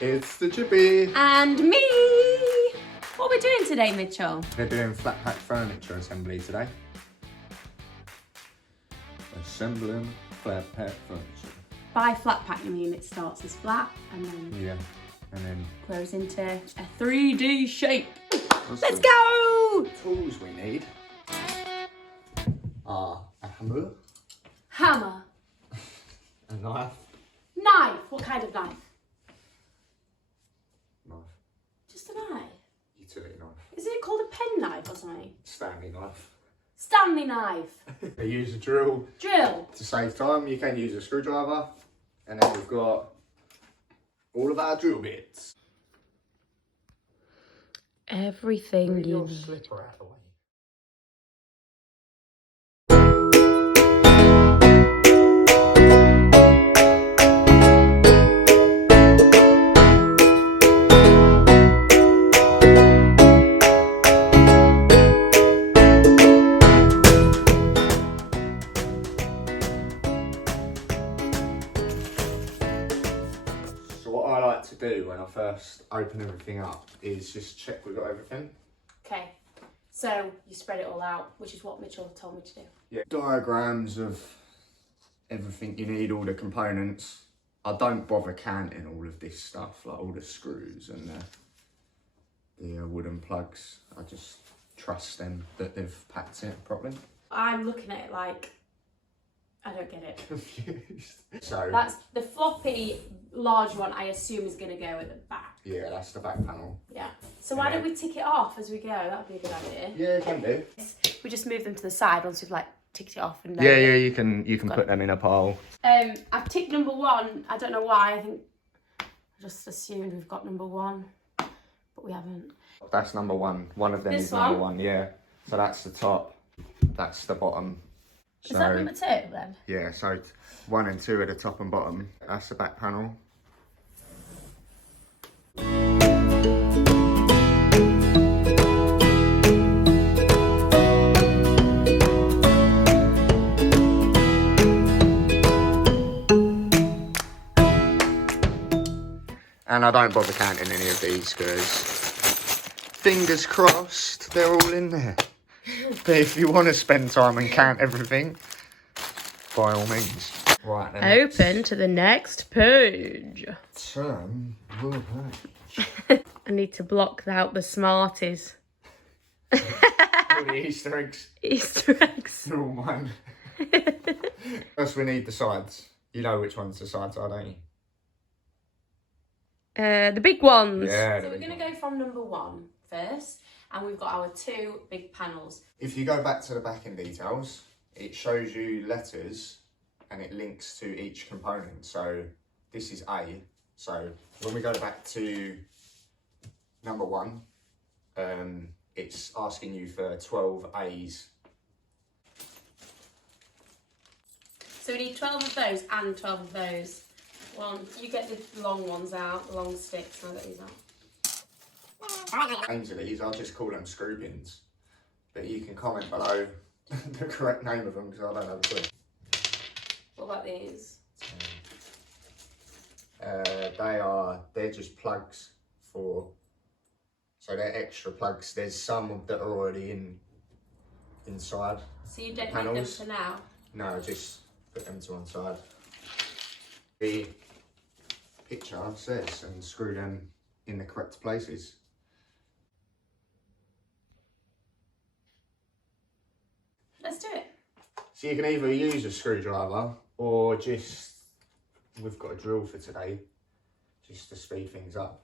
It's the Chippy. And me. What are we doing today, Mitchell? They're doing flat pack furniture assembly today. Assembling flat pack furniture. By flat pack, you mean it starts as flat and then grows into a 3D shape. Let's go! Tools we need are a hammer, Hammer. a knife. Knife. What kind of knife? Knife. Just a knife. Utility knife. Is it called a pen knife or something? Stanley knife. Stanley knife. They use a drill. Drill. To save time, you can use a screwdriver. And then we've got all of our drill bits. Everything you Your need. slipper out of the way. So what I like to do when I first open everything up is just check we've got everything. Okay, so you spread it all out, which is what Mitchell told me to do. Yeah. Diagrams of everything you need, all the components. I don't bother counting all of this stuff, like all the screws and the wooden plugs. I just trust them that they've packed it properly. I'm looking at it like, I don't get it. Confused. So That's the floppy large one, I assume is going to go at the back. yeah, that's the back panel. Yeah. So why don't we tick it off as we go? That would be a good idea. Yeah, you can do. We just move them to the side once we've like ticked it off. And Yeah, you can put them in a pile. I've ticked number 1. I don't know why. I think I just assumed we've got number 1, but we haven't. That's number 1. One of them This is number one? 1. Yeah. So that's the top. That's the bottom. Is that number 2 then? Yeah, so 1 and 2 are the top and bottom. That's the back panel. And I don't bother counting any of these because fingers crossed they're all in there. But if you want to spend time and count everything, by all means. Right, then. Open to the next page. Turn the page. I need to block out the Smarties. All the Easter eggs. Easter eggs. They're all mine. First we need the sides. You know which ones the sides are, don't you? The big ones. Yeah. So we're going to go from number 1 first. And we've got our 2 big panels. If you go back to the backing details, it shows you letters and it links to each component. So this is A. So when we go back to number 1, it's asking you for 12 A's. So we need 12 of those and 12 of those. You get the long ones out, the long sticks, and I'll get these out. Names of these, I'll just call them screw pins. But you can comment below the correct name of them because I don't have a clue. What about these? They're just plugs for, so they're extra plugs. There's some that are already inside. So you don't need panels. them for now? No, just put them to one side. The picture says and screw them in the correct places. Let's do it. So you can either use a screwdriver or just, we've got a drill for today, just to speed things up.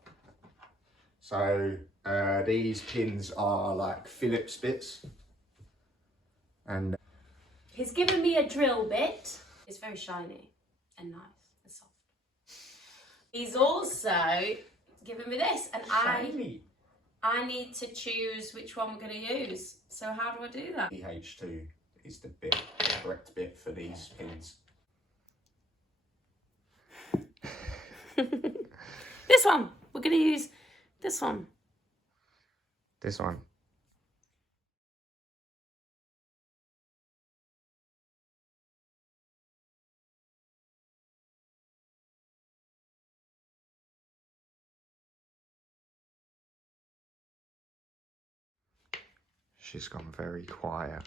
So these pins are like Phillips bits. And he's given me a drill bit. It's very shiny and nice and soft. He's also given me this, and shiny. I need to choose which one we're going to use. So how do I do that? PH2 is the bit, the correct bit for these pins. This one. We're going to use this one. This one. just gone very quiet.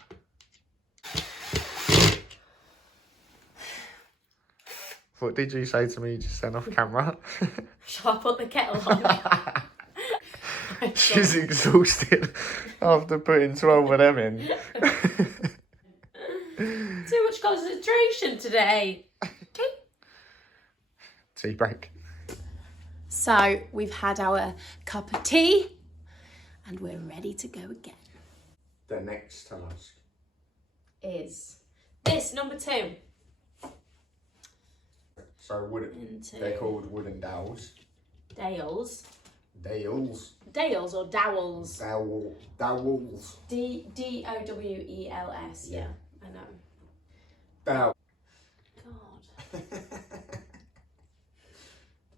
What did you say to me just then off camera? Shall I put the kettle on? She's exhausted after putting 12 of them in. Too much concentration today. Tea break. So we've had our cup of tea and we're ready to go again. The next task Is this number 2. So they're called wooden dowels. Dales. Dales. Dales or dowels? Dowels. D-O-W-E-L-S. Yeah, I know. Dow. God.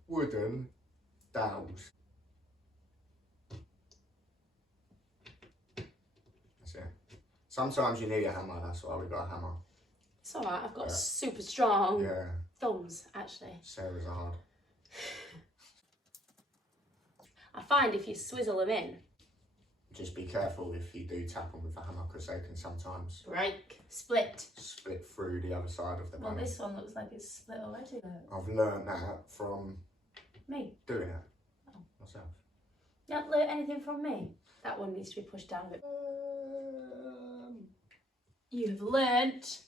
Wooden dowels. That's it. Sometimes you need a hammer, that's why we got a hammer. It's alright, I've got super strong thumbs, actually. Sarah's hard. I find if you swizzle them in... Just be careful if you do tap them with a hammer, because they can sometimes... break. Split. Split through the other side of the bone. Well, this one looks like it's split already, though. I've learned that from... Me? Doing it. Oh. Myself. You haven't learned anything from me? That one needs to be pushed down a bit. You've learnt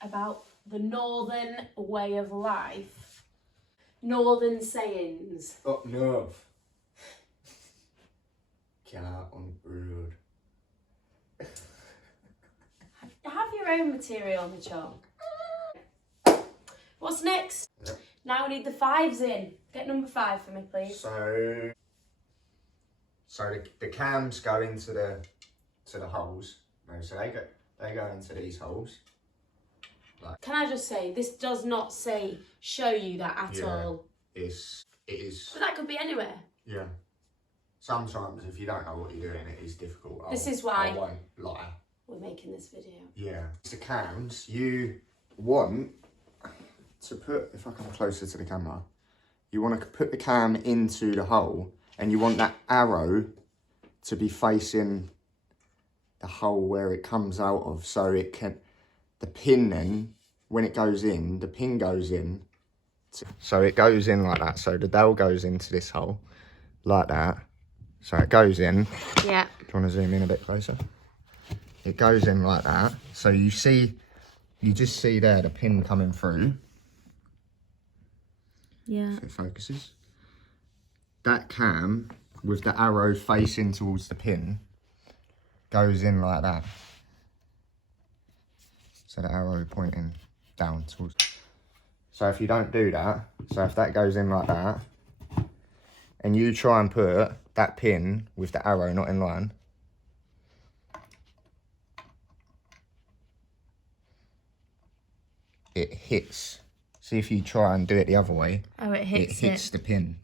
about the northern way of life. Northern sayings. Up north. Get out on the road. Have your own material, Mitchell. What's next? Yep. Now we need the 5s in. Get number 5 for me, please. So the cams go into the holes. No, so they go into these holes. Like, can I just say, this does not say show you that at all. It is. But that could be anywhere. Yeah. Sometimes if you don't know what you're doing, it is difficult. This is why I won't lie. We're making this video. Yeah. The cams, you want to put, if I come closer to the camera, you want to put the cam into the hole and you want that arrow to be facing the hole where it comes out of, so it can, the pin then, when it goes in, the pin goes in. So it goes in like that. So the dowel goes into this hole like that. So it goes in. Yeah. Do you want to zoom in a bit closer? It goes in like that. So you just see there the pin coming through. Yeah. So it focuses. That cam with the arrow facing towards the pin goes in like that. So the arrow pointing down towards. So if you don't do that, so if that goes in like that, and you try and put that pin with the arrow not in line, it hits. See if you try and do it the other way. Oh, it hits the pin.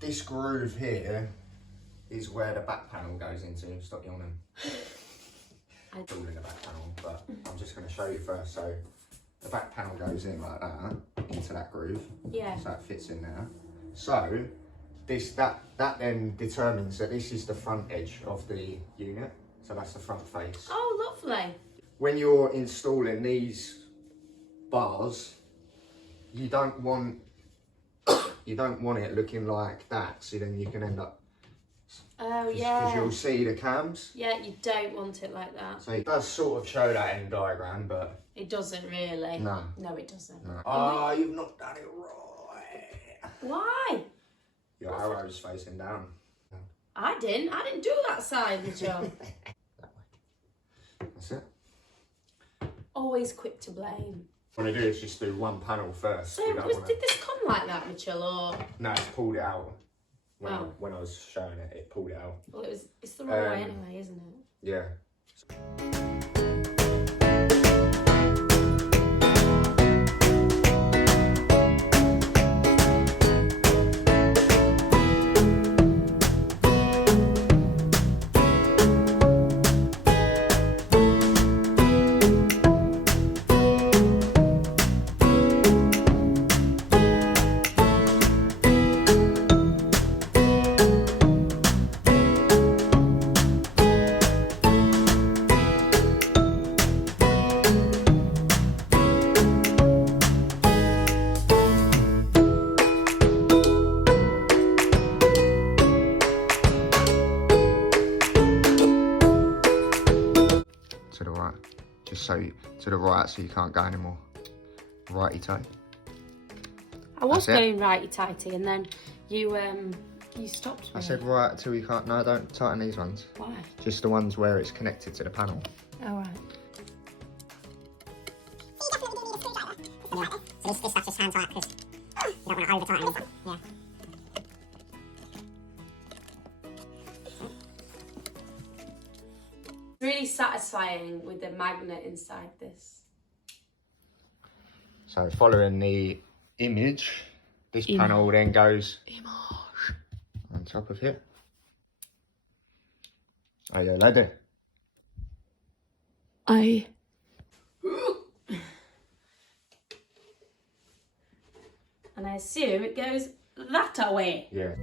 This groove here is where the back panel goes into. Stop yawning. It's all in the back panel, but I'm just going to show you first. So the back panel goes in like that, into that groove. Yeah. So it fits in there. So that then determines that this is the front edge of the unit. So that's the front face. Oh, lovely. When you're installing these bars, you don't want it looking like that, so then you can end up. Oh yeah. Because you'll see the cams. Yeah, you don't want it like that. So it does sort of show that in diagram, but it doesn't really. No. No, it doesn't. No. Oh, you've not done it right. Why? Your arrow's facing down. I didn't do that side, Mitchell. That's it. Always quick to blame. What I do is just do one panel first. So did this come like that, Mitchell, or? No, it's pulled it out. Oh. When I was showing it, it pulled it out. Well, it's the wrong way anyway, isn't it? Yeah. the right so you can't go anymore. Righty-tighty. I was That's it. going righty-tighty and then you stopped me. I said right till you can't. No, don't tighten these ones. Why? Just the ones where it's connected to the panel. Oh, right. Yeah. So this stuff just hands out because you don't want to over tighten anything. Yeah. Really satisfying with the magnet inside this. So following the image, this panel then goes on top of it. Are you ready? And I assume it goes that way. Yeah.